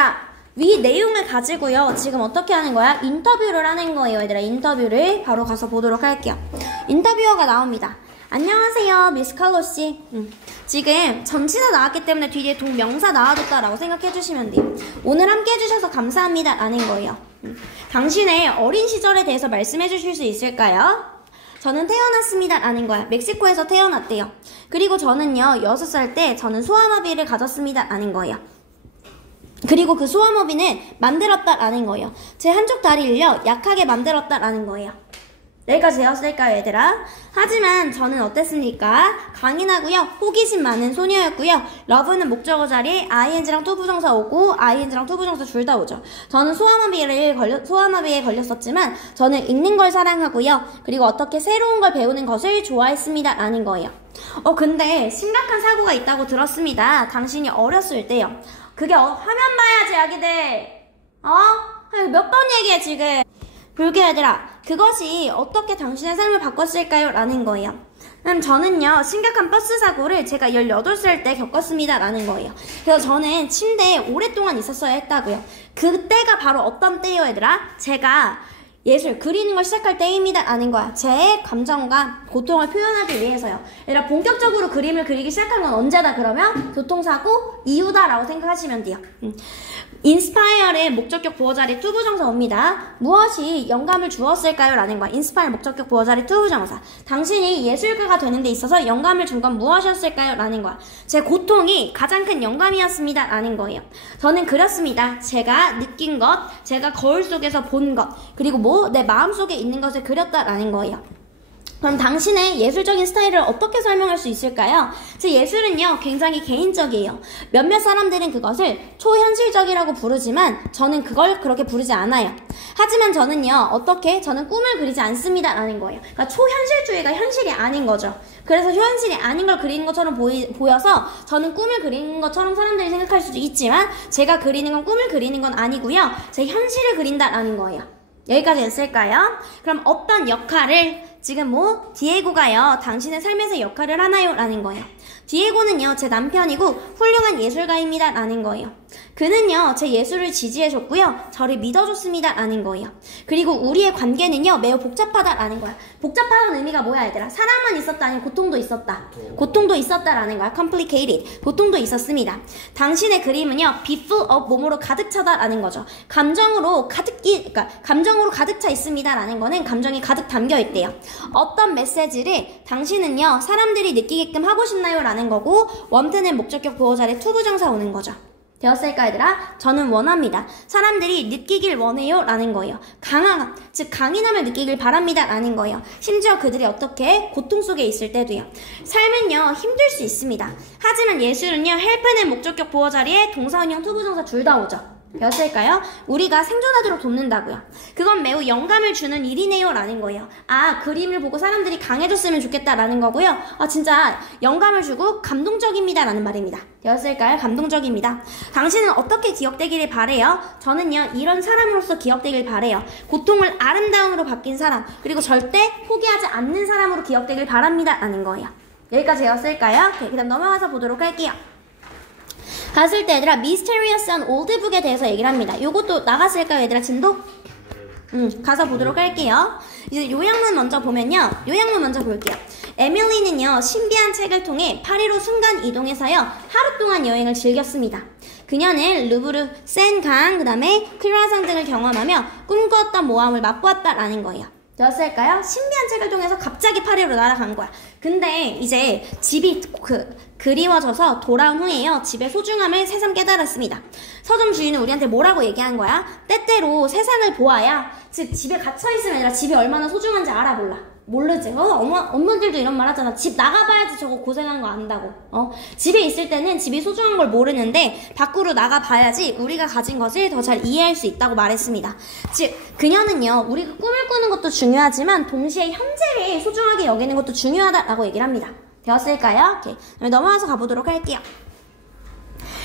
자, 위 내용을 가지고요. 지금 어떻게 하는 거야? 인터뷰를 하는 거예요, 얘들아. 인터뷰를 바로 가서 보도록 할게요. 인터뷰어가 나옵니다. 안녕하세요, 미스 칼로씨. 지금 전치사 나왔기 때문에 뒤에 동명사 나와줬다라고 생각해 주시면 돼요. 오늘 함께 해주셔서 감사합니다 라는 거예요. 당신의 어린 시절에 대해서 말씀해 주실 수 있을까요? 저는 태어났습니다 라는 거야. 멕시코에서 태어났대요. 그리고 저는요 6살 때 저는 소아마비를 가졌습니다 라는 거예요. 그리고 그 소아마비는 만들었다 라는 거예요. 제 한쪽 다리를요 약하게 만들었다 라는 거예요. 여기까지 되었을까요, 얘들아? 하지만 저는 어땠습니까? 강인하고요, 호기심 많은 소녀였고요. 러브는 목적어 자리에 ing랑 투부정사 오고 ing랑 투부정사 둘 다 오죠. 저는 소아마비에 걸렸었지만 저는 읽는 걸 사랑하고요. 그리고 어떻게 새로운 걸 배우는 것을 좋아했습니다 라는 거예요. 근데 심각한 사고가 있다고 들었습니다. 당신이 어렸을 때요. 그게 화면 봐야지, 아기들. 몇 번 얘기해 지금. 불교 얘들아, 그것이 어떻게 당신의 삶을 바꿨을까요? 라는 거예요. 저는요 심각한 버스 사고를 제가 18살 때 겪었습니다 라는 거예요. 그래서 저는 침대에 오랫동안 있었어야 했다고요. 그때가 바로 어떤 때요, 얘들아? 제가 예술, 그리는 걸 시작할 때입니다 라는 거야. 제 감정과 고통을 표현하기 위해서요. 얘들아, 본격적으로 그림을 그리기 시작한 건 언제다 그러면? 교통사고 이후다 라고 생각하시면 돼요. 인스파이어의 목적격 보어자리 투부정사 옵니다. 무엇이 영감을 주었을까요? 라는 거야. 인스파이어 목적격 보어자리 투부정사. 당신이 예술가가 되는 데 있어서 영감을 준 건 무엇이었을까요? 라는 거야. 제 고통이 가장 큰 영감이었습니다 라는 거예요. 저는 그렸습니다. 제가 느낀 것, 제가 거울 속에서 본 것, 그리고 내 마음속에 있는 것을 그렸다 라는 거예요. 그럼 당신의 예술적인 스타일을 어떻게 설명할 수 있을까요? 제 예술은요 굉장히 개인적이에요. 몇몇 사람들은 그것을 초현실적이라고 부르지만 저는 그걸 그렇게 부르지 않아요. 하지만 저는요 저는 꿈을 그리지 않습니다 라는 거예요. 그러니까 초현실주의가 현실이 아닌 거죠. 그래서 현실이 아닌 걸 그리는 것처럼 보여서 저는 꿈을 그리는 것처럼 사람들이 생각할 수도 있지만 제가 그리는 건 꿈을 그리는 건 아니고요. 제 현실을 그린다 라는 거예요. 여기까지 됐을까요? 그럼 어떤 역할을 지금 디에고가요 당신의 삶에서 역할을 하나요? 라는 거예요. 디에고는요 제 남편이고 훌륭한 예술가입니다 라는 거예요. 그는요 제 예술을 지지해줬고요 저를 믿어줬습니다 라는 거예요. 그리고 우리의 관계는요 매우 복잡하다 라는 거야. 복잡한 의미가 뭐야, 얘들아? 사랑만 있었다 아니면 고통도 있었다. 고통도 있었다 라는 거야. complicated. 고통도 있었습니다. 당신의 그림은요 be full of 뭐뭐로 가득 차다 라는 거죠. 감정으로 가득 차 있습니다 라는 거는 감정이 가득 담겨 있대요. 어떤 메시지를 당신은요 사람들이 느끼게끔 하고 싶나요? 라는 거고, 원트는 목적격 보어자리 투부정사 오는 거죠. 되었을까, 얘들아? 저는 원합니다. 사람들이 느끼길 원해요 라는 거예요. 강인함을 느끼길 바랍니다 라는 거예요. 심지어 그들이 어떻게 고통 속에 있을 때도요. 삶은요 힘들 수 있습니다. 하지만 예술은요 헬프는 목적격 보어자리에 동사원형 투부정사 둘 다 오죠. 되었을까요? 우리가 생존하도록 돕는다고요. 그건 매우 영감을 주는 일이네요 라는 거예요. 그림을 보고 사람들이 강해졌으면 좋겠다 라는 거고요. 진짜 영감을 주고 감동적입니다 라는 말입니다. 되었을까요? 감동적입니다. 당신은 어떻게 기억되기를 바래요? 저는요 이런 사람으로서 기억되길 바래요. 고통을 아름다움으로 바뀐 사람, 그리고 절대 포기하지 않는 사람으로 기억되길 바랍니다 라는 거예요. 여기까지 되었을까요? 그 다음 넘어가서 보도록 할게요. 갔을 때 얘들아 미스테리어스한 올드북에 대해서 얘기를 합니다. 요것도 나갔을까요, 얘들아? 진도? 가서 보도록 할게요. 이제 요약문 먼저 보면요. 요약문 먼저 볼게요. 에밀리는요 신비한 책을 통해 파리로 순간 이동해서요 하루 동안 여행을 즐겼습니다. 그녀는 루브르, 센강, 그 다음에 크루아상 등을 경험하며 꿈꾸었던 모험을 맛보았다라는 거예요. 되었을까요? 신비한 책을 통해서 갑자기 파리로 날아간 거야. 근데 이제 집이 그리워져서 돌아온 후에요 집의 소중함을 새삼 깨달았습니다. 서점 주인은 우리한테 뭐라고 얘기한 거야? 때때로 세상을 보아야, 즉 집에 갇혀있으면 아니라 집이 얼마나 소중한지 알아 몰라? 모르지. 엄마들도 이런 말 하잖아. 집 나가봐야지 저거 고생한 거 안다고. 집에 있을 때는 집이 소중한 걸 모르는데 밖으로 나가봐야지 우리가 가진 것을 더 잘 이해할 수 있다고 말했습니다. 즉 그녀는요 우리가 꿈을 꾸는 것도 중요하지만 동시에 현재를 소중하게 여기는 것도 중요하다라고 얘기를 합니다. 되었을까요? 오케이. 넘어가서 가보도록 할게요.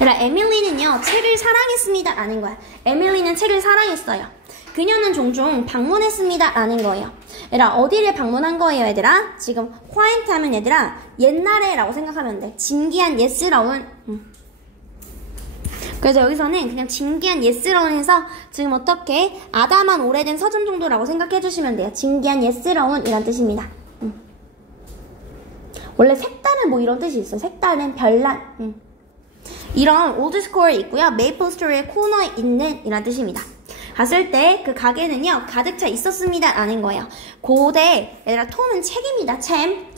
에밀리는요 책을 사랑했습니다 라는 거야. 에밀리는 책을 사랑했어요. 그녀는 종종 방문했습니다 라는 거예요. 얘들아 어디를 방문한 거예요, 얘들아? 지금 화이트 하면 얘들아 옛날에 라고 생각하면 돼. 진기한 예스러운 그래서 여기서는 그냥 진기한 예스러운 해서 지금 어떻게 아담한 오래된 서점 정도라고 생각해 주시면 돼요. 진기한 예스러운 이란 뜻입니다. 원래 색다른 뭐 이런 뜻이 있어. 색다른, 별난. 이런 올드스코어에 있고요. 메이플 스토리의 코너에 있는 이란 뜻입니다. 갔을 때 그 가게는요 가득 차 있었습니다 라는 거예요. 고대 얘들아 톰은 책입니다. 책.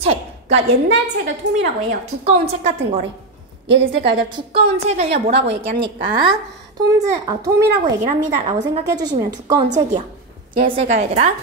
그러니까 옛날 책을 톰이라고 해요. 두꺼운 책 같은 거래. 이해됐을까? 얘들아 두꺼운 책을요 뭐라고 얘기합니까? 톰이라고 얘기를 합니다 라고 생각해 주시면 두꺼운 책이요. 이해됐을까 얘들아?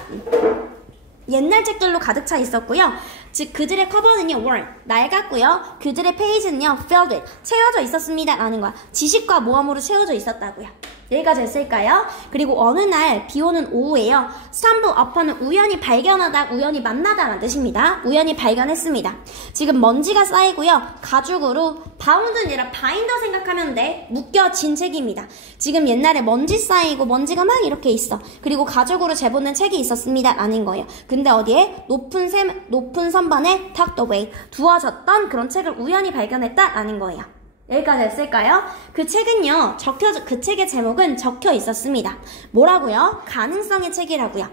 옛날 책들로 가득 차 있었고요. 즉 그들의 커버는요 worn, 낡았고요. 그들의 페이지는요 filled with, 채워져 있었습니다 라는 거야. 지식과 모험으로 채워져 있었다고요. 여기까지 했을까요? 그리고 어느 날 비오는 오후에요. stumble upon은 우연히 발견하다, 우연히 만나다 라는 뜻입니다. 우연히 발견했습니다. 지금 먼지가 쌓이고요. 가죽으로 바운드는 아니라 바인더 생각하면 돼. 묶여진 책입니다. 지금 옛날에 먼지 쌓이고 먼지가 막 이렇게 있어. 그리고 가죽으로 재본된 책이 있었습니다 라는 거예요. 근데 어디에? 높은 선반에 tucked away, 두어졌던 그런 책을 우연히 발견했다 라는 거예요. 여기까지 했을까요? 그 책은요, 그 책의 제목은 적혀 있었습니다. 뭐라고요? 가능성의 책이라고요.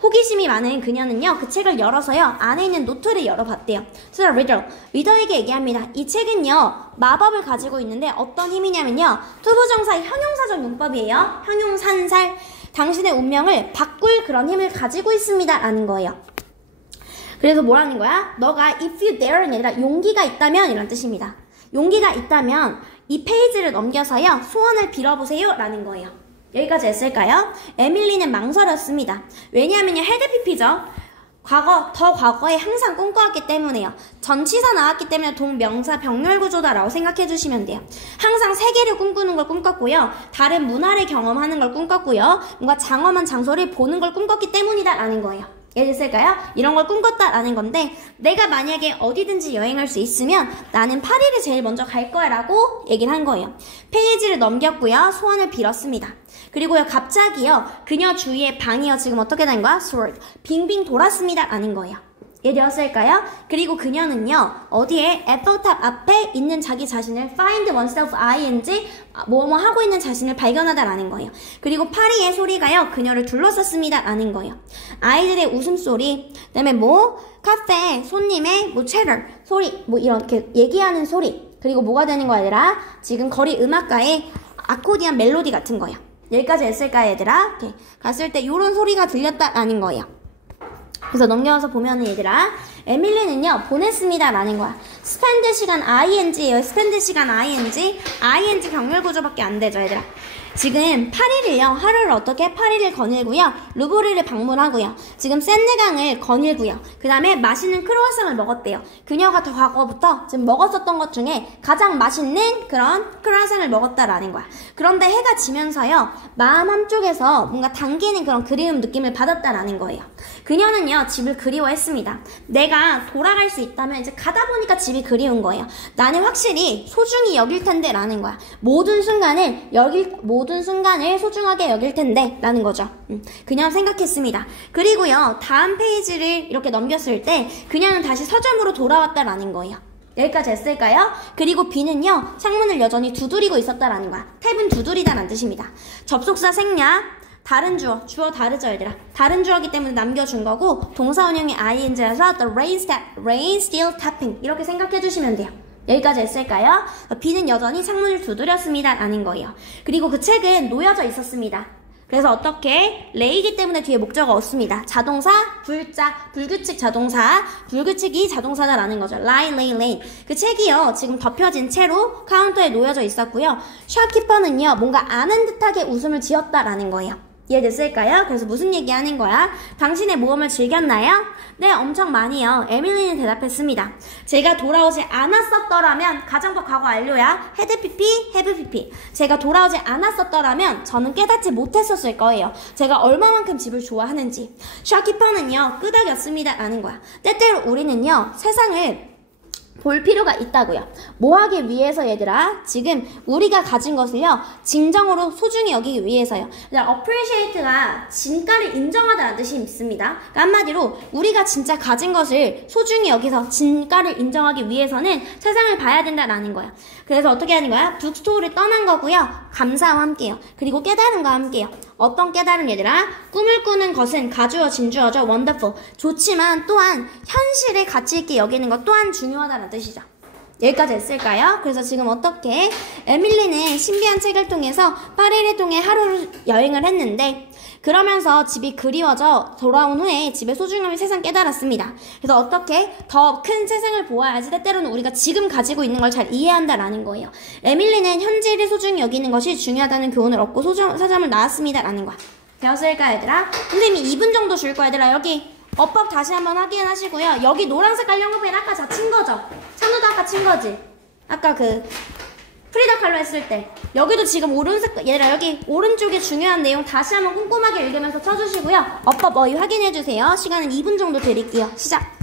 호기심이 많은 그녀는요, 그 책을 열어서요, 안에 있는 노트를 열어봤대요. So 리더에게 얘기합니다. 이 책은요, 마법을 가지고 있는데 어떤 힘이냐면요, 투부정사의 형용사적 용법이에요. 형용산살. 당신의 운명을 바꿀 그런 힘을 가지고 있습니다. 라는 거예요. 그래서 뭐라는 거야? 너가 if you dare는 아니라 용기가 있다면 이런 뜻입니다. 용기가 있다면 이 페이지를 넘겨서요 소원을 빌어보세요 라는 거예요. 여기까지 했을까요? 에밀리는 망설였습니다. 왜냐하면 헤드피피죠. 과거에 항상 꿈꿔왔기 때문에요. 전치사 나왔기 때문에 동명사 병렬구조다라고 생각해 주시면 돼요. 항상 세계를 꿈꾸는 걸 꿈꿨고요. 다른 문화를 경험하는 걸 꿈꿨고요. 뭔가 장엄한 장소를 보는 걸 꿈꿨기 때문이다 라는 거예요. 이해됐을까요? 이런 걸 꿈꿨다라는 건데 내가 만약에 어디든지 여행할 수 있으면 나는 파리를 제일 먼저 갈 거야 라고 얘기를 한 거예요. 페이지를 넘겼고요. 소원을 빌었습니다. 그리고요 갑자기요 그녀 주위에 방이요 지금 어떻게 된 거야? swirled, 빙빙 돌았습니다 라는 거예요. 이해되었을까요? 그리고 그녀는요 어디에 애플탑 앞에 있는 자기 자신을 find oneself ing 뭐뭐 하고 있는 자신을 발견하다라는 거예요. 그리고 파리의 소리가요 그녀를 둘러쌌습니다 라는 거예요. 아이들의 웃음소리, 그다음에 카페 손님의 chatter 소리, 이렇게 얘기하는 소리, 그리고 뭐가 되는 거야 얘들아? 지금 거리 음악가의 아코디언 멜로디 같은 거예요. 여기까지 했을까요 얘들아? 이렇게 갔을 때 이런 소리가 들렸다라는 거예요. 그래서 넘겨서 보면은 얘들아 에밀리는요 보냈습니다 라는 거야. 스펜드 시간 ing예요. 스펜드 시간 ing 병렬구조밖에 안 되죠 얘들아. 지금 파리를 어떻게 파리를 거닐고요. 루브르를 방문하고요. 지금 센느강을 거닐고요. 그 다음에 맛있는 크루아상을 먹었대요. 그녀가 더 과거부터 지금 먹었었던 것 중에 가장 맛있는 그런 크루아상을 먹었다라는 거야. 그런데 해가 지면서요. 마음 한쪽에서 뭔가 당기는 그런 그리움 느낌을 받았다라는 거예요. 그녀는요 집을 그리워했습니다. 내가 돌아갈 수 있다면 이제 가다 보니까 집이 그리운 거예요. 나는 확실히 소중히 여길 텐데 라는 거야. 모든 순간을 소중하게 여길 텐데 라는 거죠. 그냥 생각했습니다. 그리고요 다음 페이지를 이렇게 넘겼을 때 그녀는 다시 서점으로 돌아왔다라는 거예요. 여기까지 했을까요? 그리고 비는요 창문을 여전히 두드리고 있었다라는 거야. 탭은 두드리다라는 뜻입니다. 접속사 생략, 다른 주어 다르죠 얘들아. 다른 주어기 때문에 남겨준 거고 동사 원형이 ing라서 the rain still tapping 이렇게 생각해 주시면 돼요. 여기까지 했을까요? 비는 여전히 창문을 두드렸습니다 라는 거예요. 그리고 그 책은 놓여져 있었습니다. 그래서 어떻게? 레이기 때문에 뒤에 목적어 없습니다. 자동사, 불규칙 자동사, 불규칙이 자동사다라는 거죠. lay. 그 책이요 지금 덮여진 채로 카운터에 놓여져 있었고요. 샵키퍼는요 뭔가 아는 듯하게 웃음을 지었다라는 거예요. 이해됐을까요? 그래서 무슨 얘기하는 거야? 당신의 모험을 즐겼나요? 네, 엄청 많이요. 에밀리는 대답했습니다. 제가 돌아오지 않았었더라면 가정법 과거 완료야. have 제가 돌아오지 않았었더라면 저는 깨닫지 못했었을 거예요. 제가 얼마만큼 집을 좋아하는지. 샤키퍼는요 끄덕였습니다 라는 거야. 때때로 우리는요 세상을 볼 필요가 있다고요. 뭐 하기 위해서 얘들아? 지금 우리가 가진 것을요, 진정으로 소중히 여기기 위해서요. appreciate가 진가를 인정하다는 뜻이 있습니다. 그러니까 한마디로 우리가 진짜 가진 것을 소중히 여기서 진가를 인정하기 위해서는 세상을 봐야 된다라는 거야. 그래서 어떻게 하는 거야? 북스토어를 떠난 거고요. 감사와 함께요. 그리고 깨달음과 함께요. 어떤 깨달음 얘들아? 꿈을 꾸는 것은 가주어 진주어죠. wonderful. 좋지만 또한 현실에 가치 있게 여기는 것 또한 중요하다는 뜻이죠. 여기까지 했을까요? 그래서 지금 어떻게 에밀리는 신비한 책을 통해서 파리를 통해 하루를 여행을 했는데 그러면서 집이 그리워져 돌아온 후에 집의 소중함을 세상 깨달았습니다. 그래서 어떻게 더 큰 세상을 보아야지 때때로는 우리가 지금 가지고 있는 걸 잘 이해한다라는 거예요. 에밀리는 현재를 소중히 여기는 것이 중요하다는 교훈을 얻고 서점을 나왔습니다 라는 거야. 되었을까 얘들아? 선생님이 2분 정도 줄 거야 얘들아. 여기 어법 다시 한번 확인하시고요. 여기 노란 색깔 영어펜 아까 다 친 거죠? 찬우도 아까 친 거지? 아까 그 프리다 칼로 했을 때 여기도 지금 오른색 얘들아 여기 오른쪽에 중요한 내용 다시 한번 꼼꼼하게 읽으면서 쳐주시고요. 어법 어휘 확인해주세요. 시간은 2분 정도 드릴게요. 시작!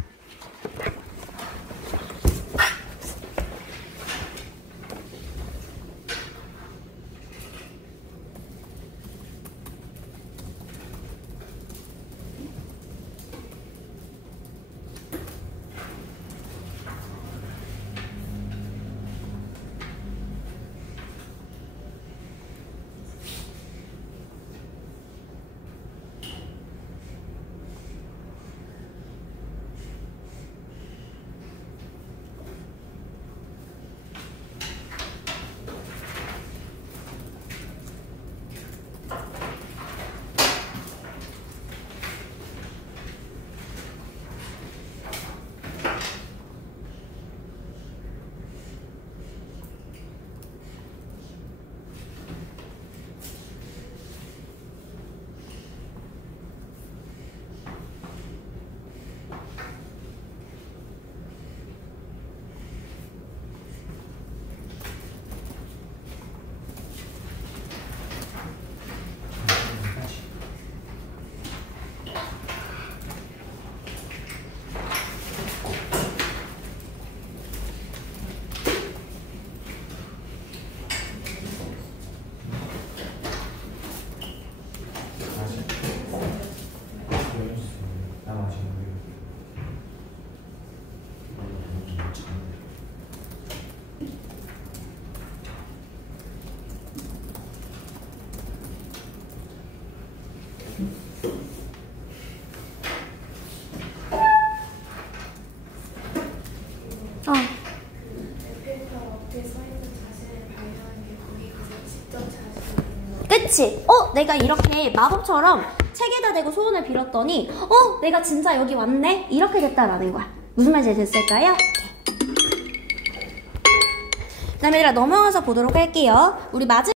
그치? 내가 이렇게 마법처럼 책에다 대고 소원을 빌었더니 내가 진짜 여기 왔네? 이렇게 됐다라는 거야. 무슨 말인지 됐을까요? 그 다음에 얘들아 넘어가서 보도록 할게요. 우리 마지막